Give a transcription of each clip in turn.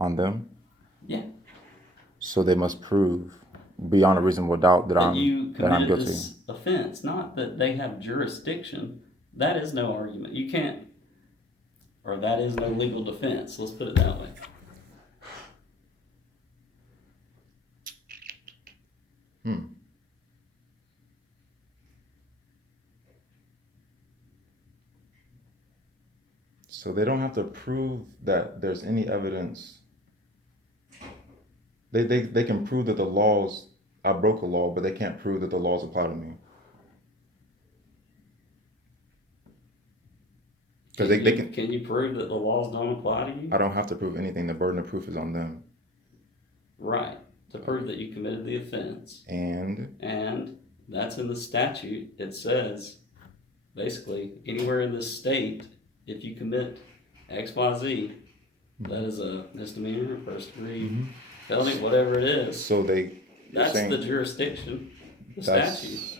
on them. Yeah. So they must prove beyond a reasonable doubt that That you I'm committed guilty. this offense, not that they have jurisdiction. That is no argument. You can't, or that is no legal defense. Let's put it that way. So they don't have to prove that there's any evidence. They can prove that the laws, I broke a law, but they can't prove that the laws apply to me. Because they can. Can you prove that the laws don't apply to you? I don't have to prove anything. The burden of proof is on them. Right. To prove that you committed the offense. And that's in the statute. It says, basically, anywhere in this state, if you commit X, Y, Z, that is a misdemeanor, first degree felony, whatever it is. So that's the jurisdiction, the statute.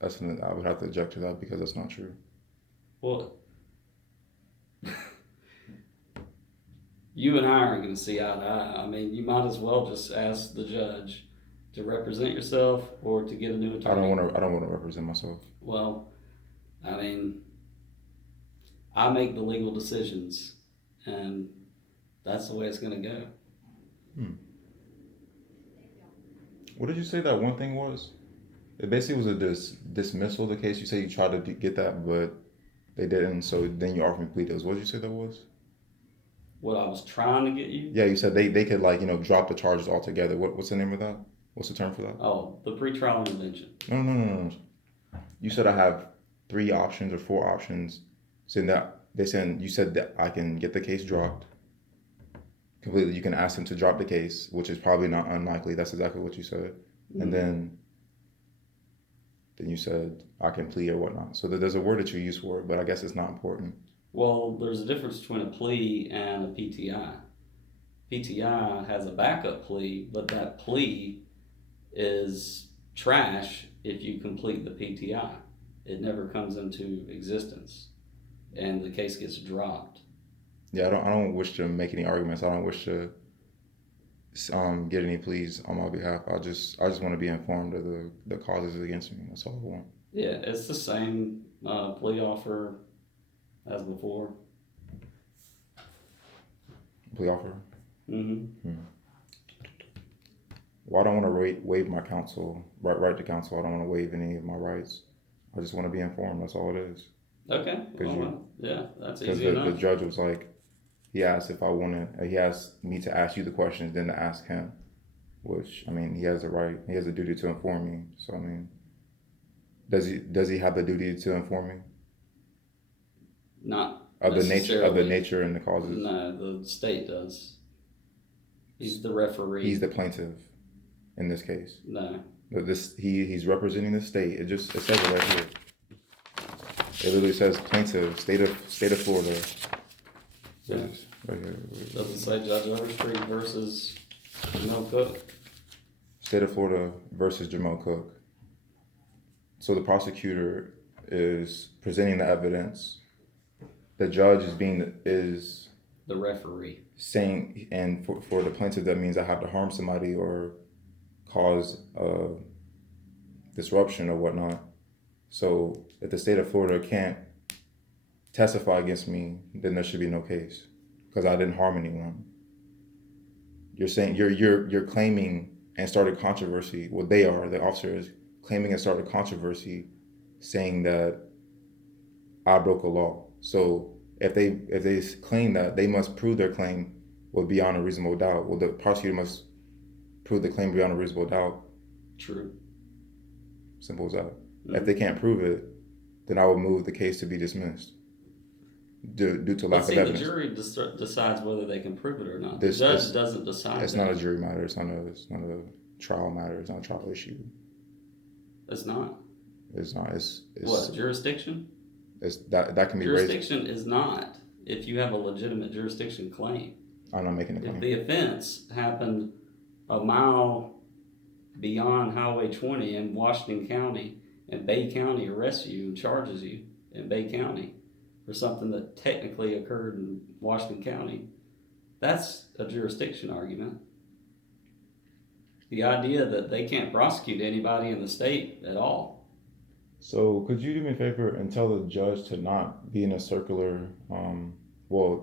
I would have to object to that because that's not true. Well, you and I aren't going to see eye to eye. I mean, you might as well just ask the judge to represent yourself or to get a new attorney. I don't want to represent myself. Well, I mean, I make the legal decisions, and that's the way it's going to go. What did you say that one thing was? It basically was a dismissal of the case. You say you tried to get that, but they didn't. So then you offered me plea deals. What did you say that was? What I was trying to get you? Yeah, you said they could drop the charges altogether. What's the name of that? What's the term for that? Oh, the pretrial intervention. No. You said I have 3 options or 4 options. Saying that you said that I can get the case dropped completely. You can ask them to drop the case, which is probably not unlikely. That's exactly what you said. Mm-hmm. And then you said I can plea or whatnot. So there's a word that you use for it, but I guess it's not important. Well, there's a difference between a plea and a PTI. PTI has a backup plea, but that plea is trash if you complete the PTI. It never comes into existence, and the case gets dropped. Yeah, I don't wish to make any arguments. I don't wish to get any pleas on my behalf. I just want to be informed of the causes against me. That's all I want. Yeah, it's the same plea offer as before. Plea offer? Mm-hmm. Well, I don't want to waive my counsel, right to counsel. I don't want to waive any of my rights. I just want to be informed. That's all it is. Okay. Yeah, that's easy enough. Because the judge was like, he asked me to ask you the questions, then to ask him, which, I mean, he has the right, he has a duty to inform me. So, I mean, does he have the duty to inform me? Not of the nature and the causes. No, the state does. He's the referee. He's the plaintiff in this case. No. He's representing the state. It says it right here. It literally says plaintiff, state of Florida. Yeah. Right here. Does it say Judge Overstreet versus Jamel Cook? State of Florida versus Jamel Cook. So the prosecutor is presenting the evidence. The judge is the referee. Saying, and for the plaintiff, that means I have to harm somebody or cause disruption or whatnot. So if the state of Florida can't testify against me, then there should be no case because I didn't harm anyone. You're saying you're claiming and started controversy. Well, the officer is claiming and started controversy, saying that I broke a law. So if they claim that, they must prove their claim beyond a reasonable doubt. Well, the prosecutor must prove the claim beyond a reasonable doubt. True. Simple as that. Mm-hmm. If they can't prove it, then I would move the case to be dismissed due to lack of evidence. The jury decides whether they can prove it or not. The judge doesn't decide. It's not a jury matter. It's not a trial matter. It's not a trial issue. It's not. It's not. It's what, jurisdiction? That can be jurisdiction raised. Is not if you have a legitimate jurisdiction claim. I'm not making a claim. If the offense happened a mile beyond Highway 20 in Washington County, and Bay County arrests you and charges you in Bay County for something that technically occurred in Washington County, That's a jurisdiction argument. The idea that they can't prosecute anybody in the state at all. So could you do me a favor and tell the judge to not be in a circular,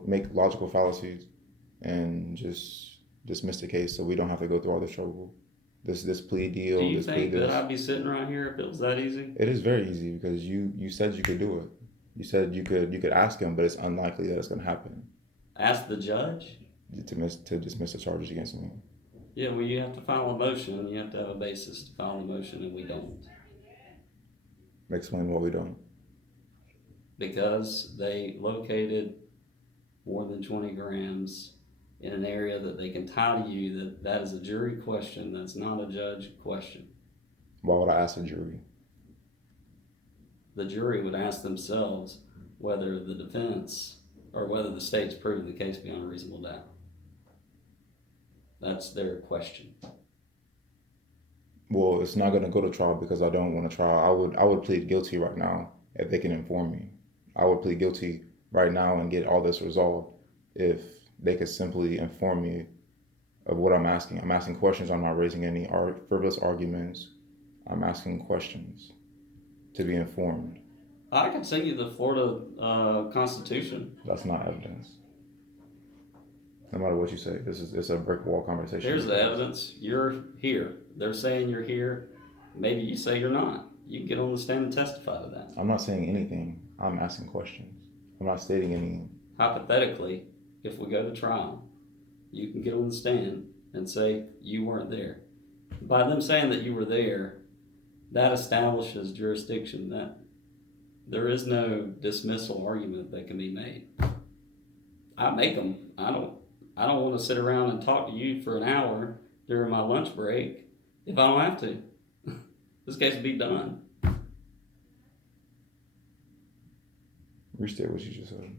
make logical fallacies and just dismiss the case so we don't have to go through all this trouble. This plea deal. Do you this think plea that I'd be sitting right here if it was that easy? It is very easy because you said you could do it. You said you could ask him, but it's unlikely that it's going to happen. Ask the judge? To dismiss the charges against me. Yeah, well, you have to file a motion. You have to have a basis to file a motion, and we don't. Explain why we don't. Because they located more than 20 grams in an area that they can tie to you that is a jury question. That's not a judge question. Why would I ask the jury? The jury would ask themselves whether the defense or whether the state's proven the case beyond a reasonable doubt. That's their question. Well, it's not going to go to trial because I don't want to trial. I would plead guilty right now if they can inform me. I would plead guilty right now and get all this resolved if they could simply inform me of what I'm asking. I'm asking questions. I'm not raising any frivolous arguments. I'm asking questions to be informed. I can send you the Florida Constitution. That's not evidence. No matter what you say, it's a brick wall conversation. Here's the evidence. You're here. They're saying you're here. Maybe you say you're not. You can get on the stand and testify to that. I'm not saying anything. I'm asking questions. I'm not stating any. Hypothetically, if we go to trial, you can get on the stand and say you weren't there. By them saying that you were there, that establishes jurisdiction. That there is no dismissal argument that can be made. I make them. I don't want to sit around and talk to you for an hour during my lunch break if I don't have to. This case will be done. Restate what you just said.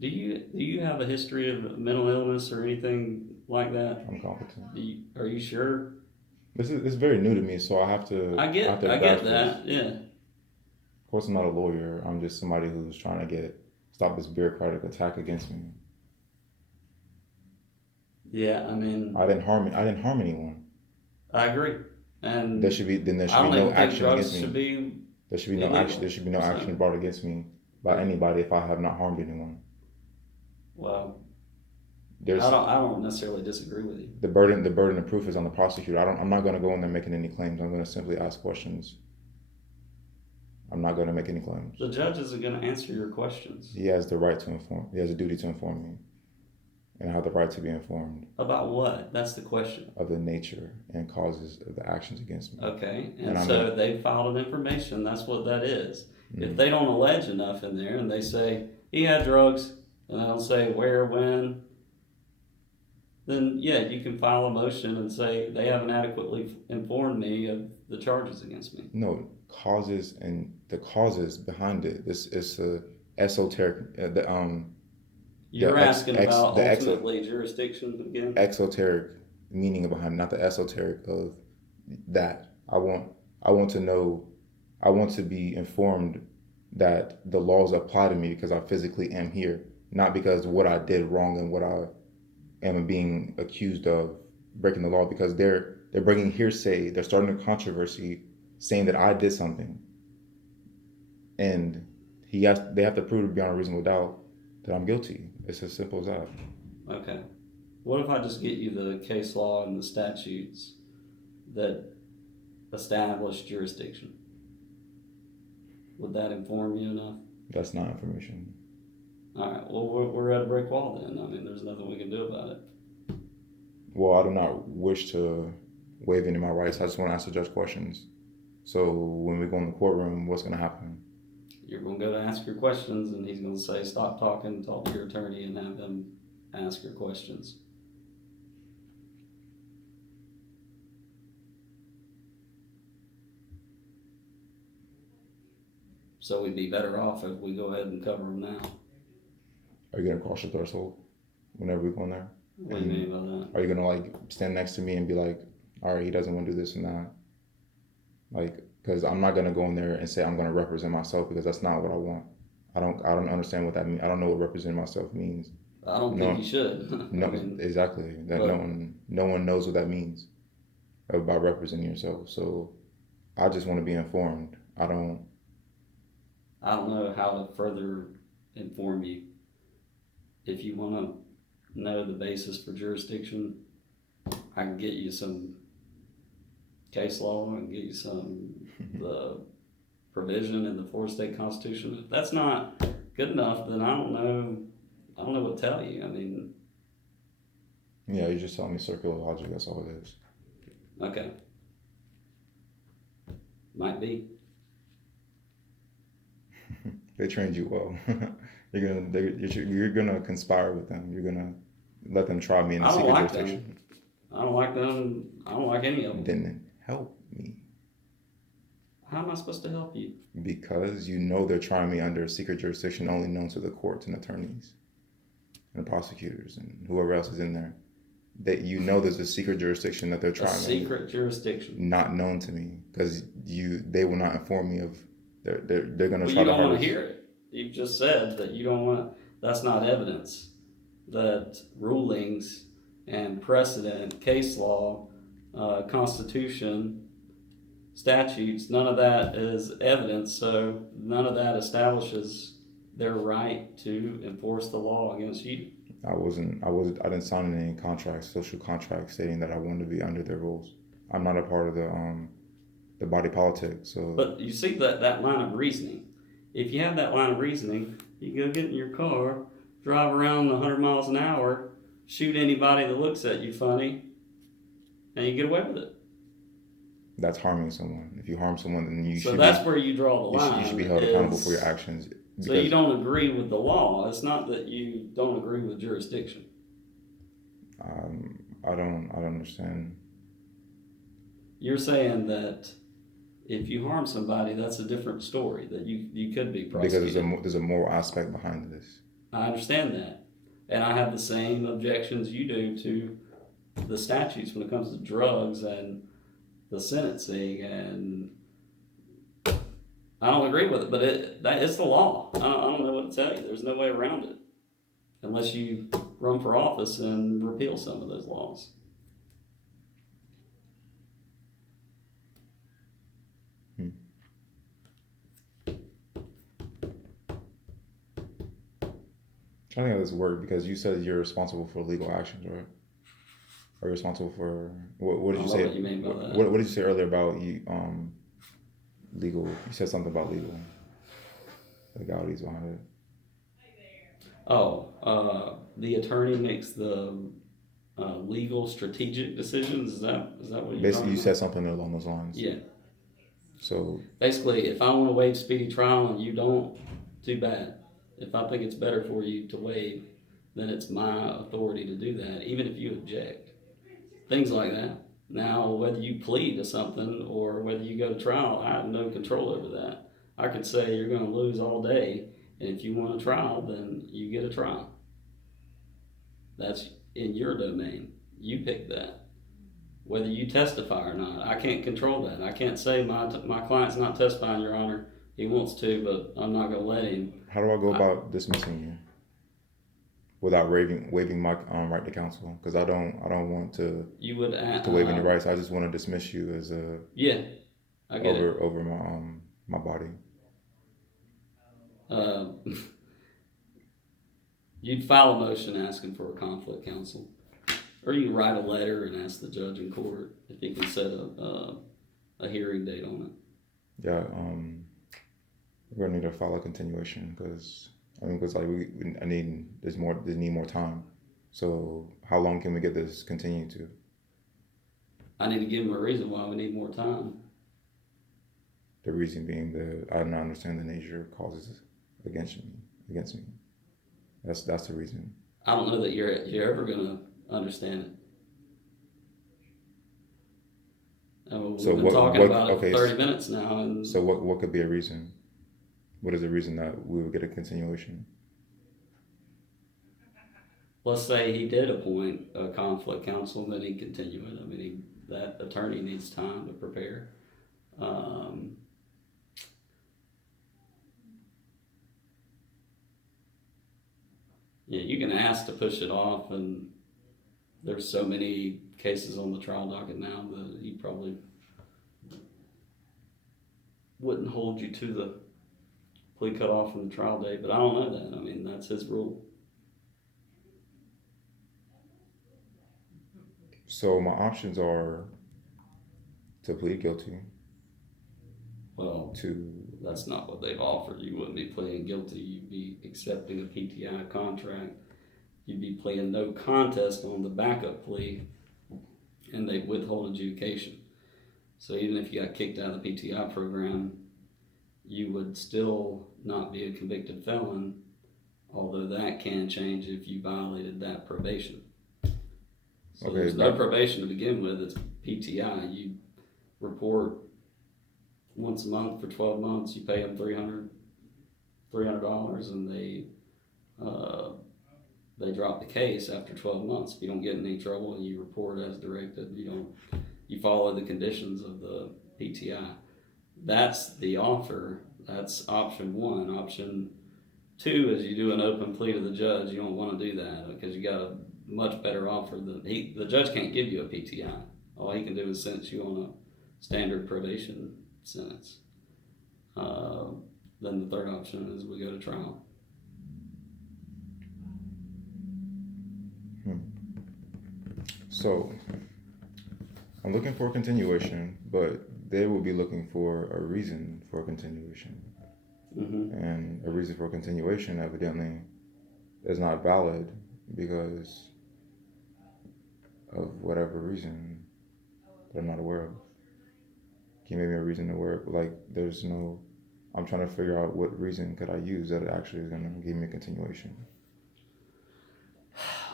Do you have a history of mental illness or anything like that? I'm competent. Are you sure? This is very new to me, so I have to. I get that. Yeah. Of course, I'm not a lawyer. I'm just somebody who's trying to stop this bureaucratic attack against me. Yeah, I mean, I didn't harm anyone. I agree, and there should be no action against me. There should be no illegal. action. There should be no action brought against me by anybody if I have not harmed anyone. Well, I don't necessarily disagree with you. The burden of proof is on the prosecutor. I'm not going to go in there making any claims. I'm going to simply ask questions. I'm not going to make any claims. The judge isn't going to answer your questions. He has the right to inform. He has a duty to inform me. And I have the right to be informed. About what? That's the question. Of the nature and causes of the actions against me. Okay. And so they filed an information. That's what that is. Mm-hmm. If they don't allege enough in there and they say, he had drugs, and they don't say where, when, then yeah, you can file a motion and say they haven't adequately informed me of the charges against me. No, causes and the causes behind it. This is a esoteric, You're asking about ultimately jurisdiction again? Exoteric meaning behind, not the esoteric of that. I want to know, I want to be informed that the laws apply to me because I physically am here, not because what I did wrong and what I am being accused of breaking the law, because they're bringing hearsay, they're starting a controversy saying that I did something. And they have to prove beyond a reasonable doubt that I'm guilty. It's as simple as that. Okay. What if I just get you the case law and the statutes that establish jurisdiction? Would that inform you enough? That's not information. All right. Well, we're at a brick wall then. I mean, there's nothing we can do about it. Well, I do not wish to waive any of my rights. I just want to ask the judge questions. So when we go in the courtroom, what's going to happen? You're going to go to ask your questions, and he's going to say, stop talking, talk to your attorney, and have them ask your questions. So we'd be better off if we go ahead and cover them now. Are you going to cross your threshold whenever we go in there? What do you mean by that? Are you going to stand next to me and be like, all right, he doesn't want to do this and that? Because I'm not going to go in there and say I'm going to represent myself, because that's not what I want. I don't understand what that means. I don't know what represent myself means. I don't think you should. No, I mean, exactly. That but no one knows what that means about representing yourself. So I just want to be informed. I don't know how to further inform you. If you want to know the basis for jurisdiction, I can get you some case law and get you some the provision in the Florida State Constitution. If that's not good enough, then I don't know. I don't know what to tell you. I mean, yeah, you're just telling me circular logic. That's all it is. Okay. Might be. They trained you well. You're gonna conspire with them. You're gonna let them try me in a secret jurisdiction. I don't like them. I don't like any of them. Then help me. How am I supposed to help you? Because you know they're trying me under a secret jurisdiction only known to the courts and attorneys and the prosecutors and whoever else is in there. That you know there's a secret jurisdiction that they're trying. A secret jurisdiction. Not known to me because they will not inform me of. They're going to try to. You don't want to hear it. You've just said that you don't want. That's not evidence. That rulings and precedent, case law, constitution, statutes, none of that is evidence. So none of that establishes their right to enforce the law against you. I didn't sign any contracts, social contracts stating that I wanted to be under their rules. I'm not a part of the body politic. So, but you see that line of reasoning. If you have that line of reasoning, you go get in your car, drive around 100 miles an hour, shoot anybody that looks at you funny, and you get away with it. That's harming someone. If you harm someone, then you should. So that's where you draw the line. You should be held accountable for your actions. So you don't agree with the law. It's not that you don't agree with jurisdiction. I don't understand. You're saying that if you harm somebody, that's a different story. That you could be prosecuted. Because there's a moral aspect behind this. I understand that, and I have the same objections you do to the statutes when it comes to drugs and the sentencing, and I don't agree with it. But it's the law. I don't know what to tell you. There's no way around it, unless you run for office and repeal some of those laws. I'm trying to get this word because you said you're responsible for legal actions, right? Are you responsible for what did you say? What you mean by that? What did you say earlier about you legal? You said something about legal legalities behind it. Oh, the attorney makes the legal strategic decisions. Is that what you basically you said something along those lines? Yeah. So basically, if I want to waive speedy trial and you don't, too bad. If I think it's better for you to waive, then it's my authority to do that, even if you object. Things like that. Now, whether you plead to something or whether you go to trial, I have no control over that. I could say you're going to lose all day, and if you want a trial, then you get a trial. That's in your domain. You pick that. Whether you testify or not, I can't control that. I can't say my client's not testifying, Your Honor. He wants to, but I'm not going to let him. How do I go about dismissing you without waiving my right to counsel? Because I don't want to. You would waive any rights. I just want to dismiss you as a I get over my body. You'd file a motion asking for a conflict counsel, or you write a letter and ask the judge in court if he can set a hearing date on it. Yeah. We're gonna need to file a continuation because I need more time. So how long can we get this continued to? I need to give him a reason why we need more time. The reason being that I don't understand the nature of causes against me. That's the reason. I don't know that you're ever gonna understand it. We've been talking about it for 30 minutes now. And so what could be a reason? What is the reason that we would get a continuation? Let's say he did appoint a conflict counsel, then he'd continue it. I mean, that attorney needs time to prepare. Yeah, you can ask to push it off, and there's so many cases on the trial docket now that he probably wouldn't hold you to the plea cutoff from the trial date, but I don't know that. I mean, that's his rule. So my options are to plead guilty. Well, that's not what they've offered. You wouldn't be pleading guilty. You'd be accepting a PTI contract. You'd be pleading no contest on the backup plea, and they'd withhold adjudication. So even if you got kicked out of the PTI program, you would still not be a convicted felon, although that can change if you violated that probation. So Okay, there's no probation to begin with. It's PTI. You report once a month for 12 months. You pay them $300, and they drop the case after 12 months. If you don't get in any trouble and you report as directed, you follow the conditions of the PTI. That's the offer. That's option one. Option two is you do an open plea to the judge. You don't want to do that because you got a much better offer than the judge can't give you a PTI. All he can do is sentence you on a standard probation sentence. Then the third option is we go to trial. So I'm looking for a continuation, but they will be looking for a reason for a continuation. Mm-hmm. And a reason for a continuation evidently is not valid because of whatever reason that I'm not aware of. Can you give me a reason to work? Like, there's no, I'm trying to figure out what reason could I use that actually is going to give me a continuation.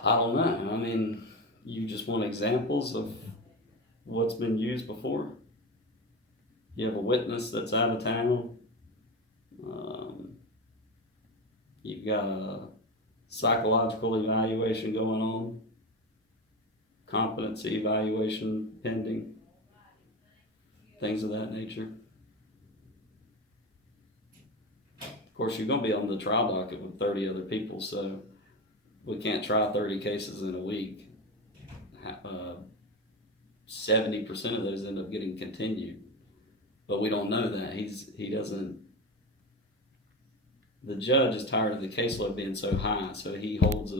I don't know. I mean, you just want examples of what's been used before. You have a witness that's out of town. You've got a psychological evaluation going on, competency evaluation pending, things of that nature. Of course, you're going to be on the trial docket with 30 other people, so we can't try 30 cases in a week. 70% of those end up getting continued, but we don't know that. He doesn't. The judge is tired of the caseload being so high, so he holds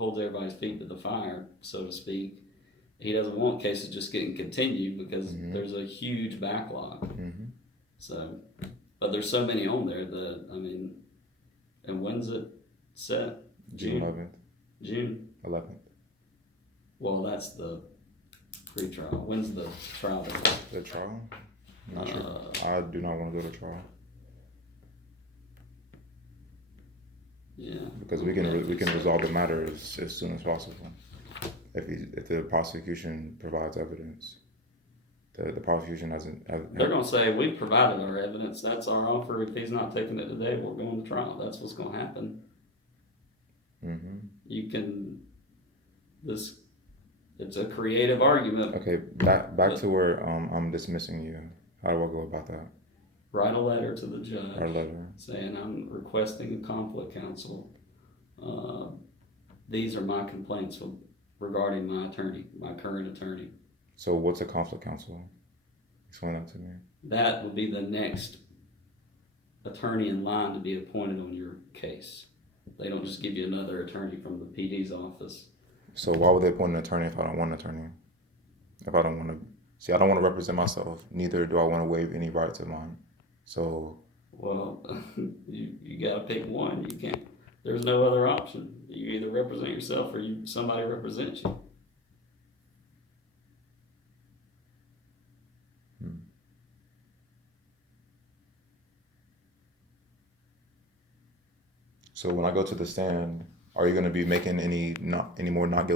everybody's feet to the fire, so to speak. He doesn't want cases just getting continued because there's a huge backlog. Mm-hmm. So, but there's so many on there that, I mean, and when's it set? June 11th. June 11th. Well, that's the pre-trial. When's the trial date? The trial? I'm not sure. I do not want to go to trial. Yeah. Because we can resolve the matter as soon as possible. If the prosecution provides evidence. The prosecution hasn't. They're going to say, we provided our evidence. That's our offer. If he's not taking it today, we're going to trial. That's what's going to happen. Mm-hmm. It's a creative argument. Okay, back to where I'm dismissing you. How do I go about that? Write a letter to the judge. Write a letter. Saying I'm requesting a conflict counsel. These are my complaints regarding my current attorney. So what's a conflict counsel? Explain that to me. That would be the next attorney in line to be appointed on your case. They don't just give you another attorney from the PD's office. So why would they appoint an attorney if I don't want an attorney? If I don't want to... See, I don't want to represent myself. Neither do I want to waive any rights of mine. So... Well, you got to pick one. You can't... There's no other option. You either represent yourself or somebody represents you. So when I go to the stand, are you going to be making any more not guilty